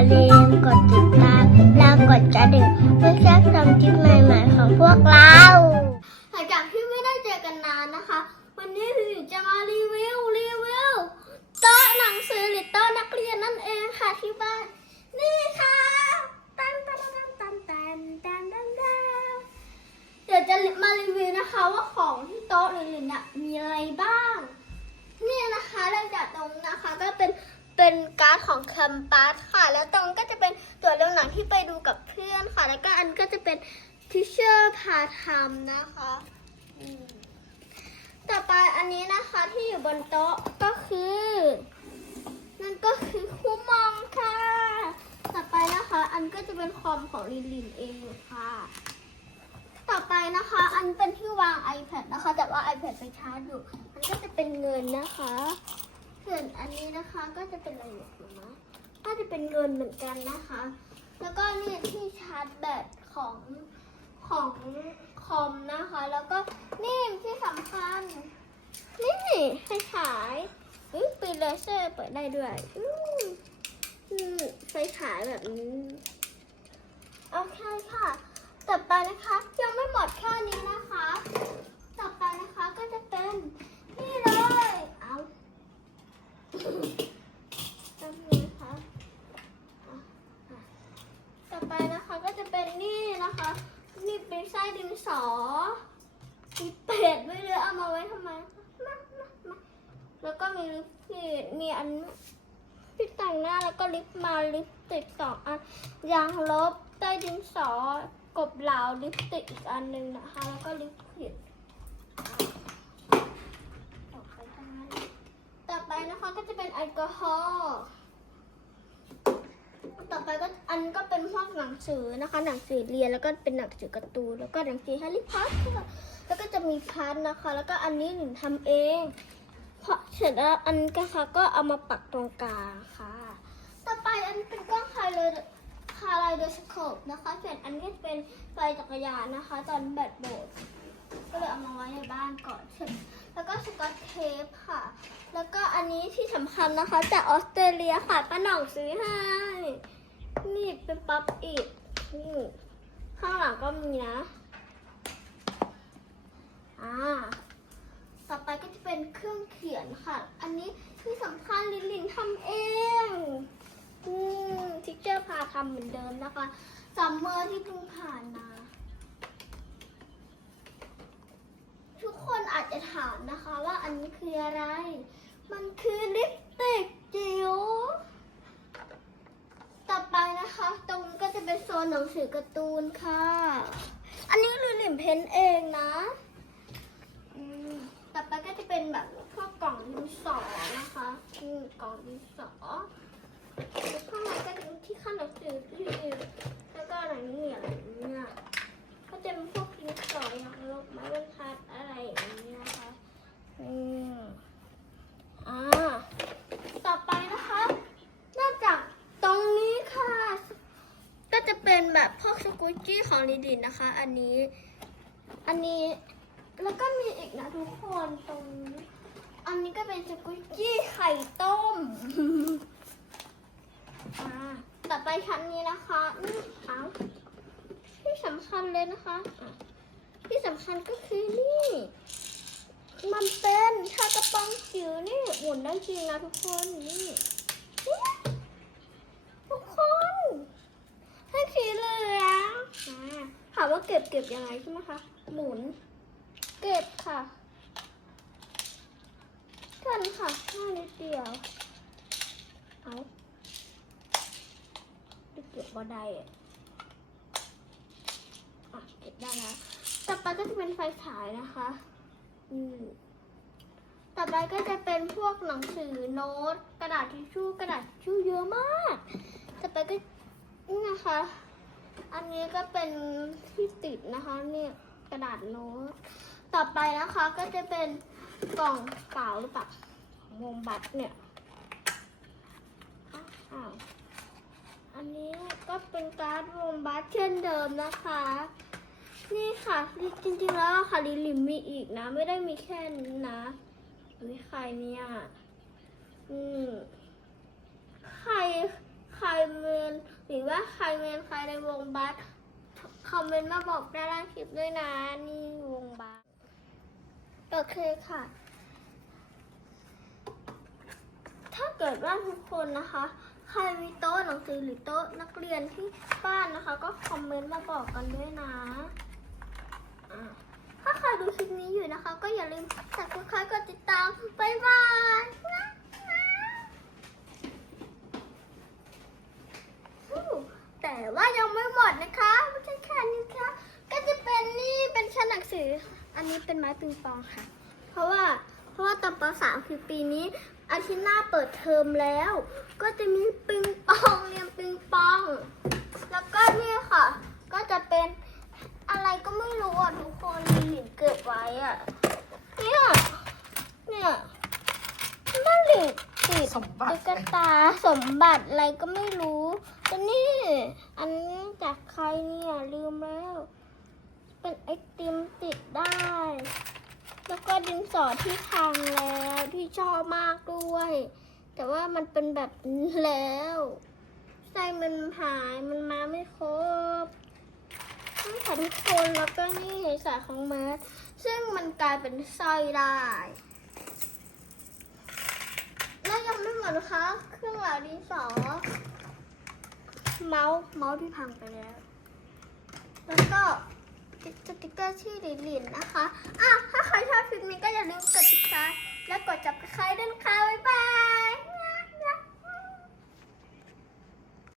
ลมกดติดตามแล้วกดกระดิ่งเพื่อรับชมคลิปใหม่ๆของพวกเราหลังจากที่ไม่ได้เจอกันนานนะคะ วันนี้พี่หมิวจะมารีวิวรีวิวโต๊ะหนังสือหรือโต๊ะนักเรียนนั่นเองค่ะที่บ้านนี่ค่ะตันตันตันตันตันตันตันเดี๋ยวจะมารีวิวนะคะว่าของที่โต๊ะหรือเนี่ยมีอะไรบ้างนี่นะคะเริ่มจากตรงนะคะก็เป็น เป็นการ์ดของแคมปัสค่ะ แล้วตรงก็จะเป็นตัวเรื่องหนังที่ไปดูกับเพื่อนค่ะ แล้วก็อันก็จะเป็นทิเชอร์พาทำนะคะต่อไปอันนี้นะคะที่อยู่บนโต๊ะก็คือ นั่นก็คือคู่มองค่ะ ต่อไปนะคะ อันก็จะเป็นคอมของลินลินเองค่ะ ต่อไปนะคะ อันเป็นที่วาง iPad นะคะ แต่ว่า iPad ไปชาร์จอยู่มันก็จะเป็นเงินนะคะ ส่วนอันนี้นะคะก็จะเป็นอะไรอยู่นะก็จะเป็นเงินเหมือนกันนะคะ แล้วก็นี่ที่ชาร์จแบตของของคอมนะคะ แล้วก็นี่ที่สำคัญ นี่ไฟฉายอุ๊ยปืนเลเซอร์เปิดได้ด้วยอืมไฟฉายแบบนี้โอเคค่ะ ต่อไปนะคะยังไม่หมดแค่นี้นะคะ ต่อไปนะคะก็จะเป็นนี่เลย เอาตรงนี้นะคะอะต่อไปนะคะก็จะเป็นนี่นะคะ นี่เป็นไส้ดินสอมีเป็ดด้วยเลยเอามาไว้ทำไมมามามาแล้วก็มีลิปสติกมีอันที่แต่งหน้าแล้วก็ลิปมาลิปสติกสองอันยางลบใต้ดินสอกบเหลาลิปสติกอีกอันหนึ่งนะคะ แล้วก็ลิปสติกต่อไปทางนั้นต่อไปนะคะก็จะเป็นแอลกอฮอล์ต่อไป ก็เป็นพวกหนังสือนะคะ หนังสือเรียนแล้วก็เป็นหนังสือการ์ตูนแล้วก็หนังสือแฮร์รี่พอตเตอร์แล้วก็จะมีพันนะคะ แล้วก็อันนี้หนูทำเองพอเสร็จแล้วอันก็ค่ะก็เอามาปักตรงกลางค่ะ ต่อไปอันเป็นกล้องไฮโลคาไลโดสโคปนะคะส่วนอันนี้เป็นไฟจักรยานนะคะ ตอนแบตหมดก็เลยเอามาไว้ในบ้านก่อนเสร็จแล้วก็สกอตเทปค่ะ แล้วก็อันนี้ที่สำคัญนะคะ จากออสเตรเลียค่ะป้าหน่องซื้อให้ เป็นปั๊บอีกนี่ข้างหลังก็มีนะ อ่า ต่อไปก็จะเป็นเครื่องเขียนค่ะ อันนี้ที่สำคัญลินลินทำเอง อืมทิกเจอร์พาทำเหมือนเดิมนะคะซัมเมอร์ที่เพิ่งผ่านมาทุกคนอาจจะถามนะคะว่าอันนี้คืออะไร มันคือลิปสติกจิ๋ว ต่อไปนะคะ ตรงนี้ก็จะเป็นโซนหนัง สือการ์ตูนค่ะ อันนี้ลือลิมเพ้นเองนะต่อไปก็จะเป็นแบบพวกกล่องดินสอนะคะกล่องดินสอแล้วข้างในก็จะเป็นที่ขั้นหนังสือที่แล้วก็อะไรนี่อะไรเนี่ยก็จะเป็นพวกดินสออย่างลบไม้บรรทัดอะไรอย่างนี้นะคะอืมอ่าต่อไปนะคะ นอกจากตรงนี้ค่ะ ก็จะเป็นแบบ จี้ของลีดินนะคะ อันนี้ อันนี้แล้วก็มีอีกนะทุกคนตรงอันนี้ก็เป็นสกุชจี้ไข่ต้มอ่าต่อไปชั้นนี้นะคะนี่เอาที่สำคัญเลยนะคะ ที่สำคัญก็คือนี่ มันเป็นชากระป๋องจิ๋วนี่หมุนได้จริงนะทุกคนนี่ทุกคนให้สีเหลืองอ่าถาม ว่าเก็บเก็บยังไงใช่ไหมคะ หมุน เก็บค่ะกันค่ะง่ายนิดเดียว เอาเก็บบ่ได้อะอะเก็บได้แล้ว ต่อไปก็จะเป็นไฟฉายนะคะ อืมต่อไปก็จะเป็นพวกหนังสือโน้ต กระดาษทิชชู่ กระดาษทิชชู่เยอะมาก ต่อไปก็นี่นะคะ อันนี้ก็เป็นที่ติดนะคะเนี่ยกระดาษโน้ต ต่อไปนะคะก็จะเป็นกล่องเปล่าหรือเปล่าของวงบัตรเนี่ยอ้าวอันนี้ก็เป็นการ์ดวงบัสเช่นเดิมนะคะ นี่ค่ะจริงๆแล้วค่ะลิลิมมีอีกนะ ไม่ได้มีแค่นี้นะมีใครเนี่ยอืมใคร ใครเมือนรือว่าใครเป็นใครในวงบัสคอมเมนต์มาบอกได้ล่างคลิปด้วยนะนี่วงบัสโอเคค่ะ ถ้าเกิดว่าทุกคนนะคะ ใครมีโต๊ะหนังสือหรือโต๊ะนักเรียนที่บ้านนะคะ ก็คอมเมนต์มาบอกกันด้วยนะถ้าใครดูคลิปนี้อยู่นะคะ ก็อย่าลืมกด subscribe กดติดตามบ๊ายบายนะอู้แต่ ว่ายังไม่หมดนะคะไม่ใช่แค่นี้ค่ะก็จะเป็นนี่เป็นชั้นหนังสือ อันนี้เป็นไม้ปิงปองค่ะ เพราะว่าเพราะว่าตอนป .3 คือปีนี้อาทิตย์หน้าเปิดเทอมแล้ว ก็จะมีปิงปองเรียนปิงปอง แล้วก็เนี่ยค่ะ ก็จะเป็นอะไรก็ไม่รู้อะทุกคนมีหลินเก็บไว้อะเนี่ยเนี่ยนั่นหลินติดสมบัติตุ๊กตาสมบัติอะไรก็ไม่รู้ แต่นี่ อันนี้จากใครเนี่ยลืมแล้ว เป็นไอติมติดได้ แล้วก็ดินสอที่พังแล้วที่ชอบมากด้วย แต่ว่ามันเป็นแบบนี้แล้วไส้มันหายมันมาไม่ครบนี่ค่ะทุกคนแล้วก็นี่สายของมาร์ซึ่งมันกลายเป็นสร้อยได้แล้วยังไม่หมดนะคะ เครื่องหลาดินสอ เมาส์เมาส์ที่พังไปแล้ว แล้วก็สติกเกอร์ที่หลินๆนะคะอะถ้าใครชอบคลิปนี้ก็อย่าลืมกดติดตามและกดจับกระไครด้วยนะคะบ๊ายบาย